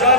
4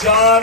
4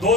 2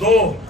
2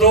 2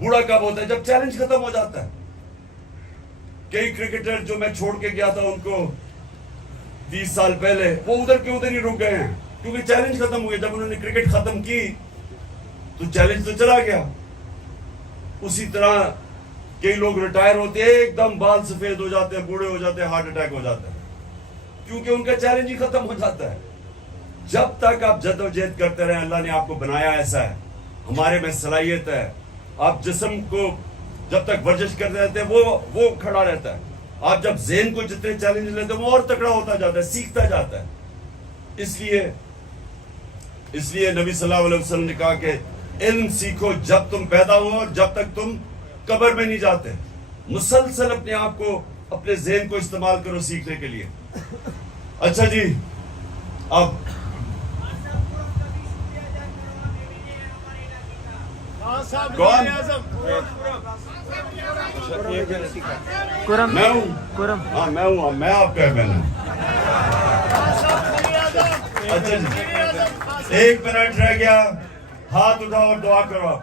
बूढ़ा कब होता है? जब चैलेंज खत्म हो जाता है। कई क्रिकेटर जो मैं छोड़ के गया था उनको 20 साल पहले, वो उधर के उधर ही रुक गए हैं, क्योंकि चैलेंज खत्म हो गया। जब उन्होंने क्रिकेट खत्म की तो चैलेंज तो चला गया। उसी तरह कई लोग रिटायर होते हैं, एकदम बाल सफेद हो जाते हैं, बूढ़े हो जाते हैं, हार्ट अटैक हो जाता है, क्योंकि उनका चैलेंज ही खत्म हो जाता है। जब तक आप जद्दोजहद करते रहे, अल्लाह ने आपको बनाया ऐसा है, हमारे में सलाहियत है। आप जिस्म को जब तक वर्जिश करते रहते हैं वो खड़ा रहता है। आप जब ज़हन को जितने चैलेंज लेते हैं वो और तगड़ा होता जाता है, सीखता जाता है। इसलिए नबी सल्लल्लाहु अलैहि वसल्लम ने कहा कि इल्म सीखो जब तुम पैदा हो और जब तक तुम कब्र में नहीं जाते। मुसलसल अपने आप को, अपने ज़हन को इस्तेमाल करो सीखने के लिए। अच्छा जी, अब कौन? मैं हूँ। हाँ मैं हूँ, मैं आपका एमएलए। अच्छा जी, 1 मिनट रह गया, हाथ उठाओ और दुआ करो आप।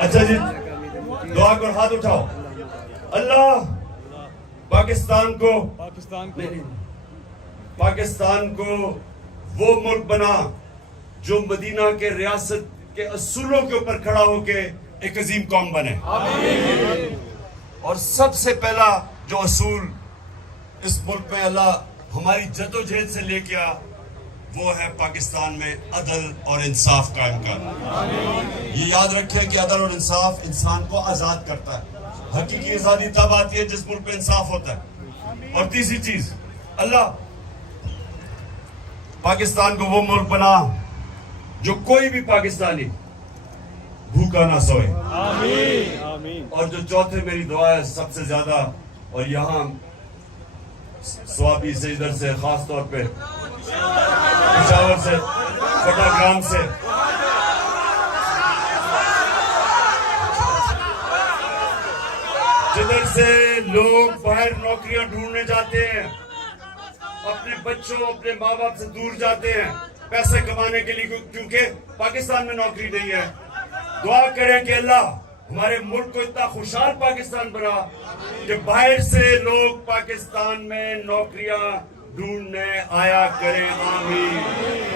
अच्छा जी, दुआ करो, हाथ उठाओ। अल्लाह पाकिस्तान को वो मुल्क बना जो मदीना के रियासत के असूलों के ऊपर खड़ा होके एक अजीम कौम बने। और सबसे पहला जो असूल इस मुल्क में अल्लाह हमारी जद्दोजहद से लेके आ, वो है पाकिस्तान में अदल और इंसाफ कायम करना। ये याद रखिए कि अदल और इंसाफ इंसान को आजाद करता है। हकीकी आजादी तब आती है जिस मुल्क में इंसाफ होता है। और तीसरी चीज, अल्लाह पाकिस्तान को वो मुल्क बना जो कोई भी पाकिस्तानी भूखा ना सोए। आमीन। और जो चौथे मेरी दुआ है सबसे ज्यादा, और यहाँ स्वाबी से, इधर से, खास तौर पे पिशावर से, पटाग्राम से, जिधर से लोग बाहर नौकरियां ढूंढने जाते हैं, अपने बच्चों, अपने माँ बाप से दूर जाते हैं पैसे कमाने के लिए, क्योंकि पाकिस्तान में नौकरी नहीं है। दुआ करें कि अल्लाह हमारे मुल्क को इतना खुशहाल पाकिस्तान बना कि बाहर से लोग पाकिस्तान में नौकरियां ढूंढने आया करें। आमीन।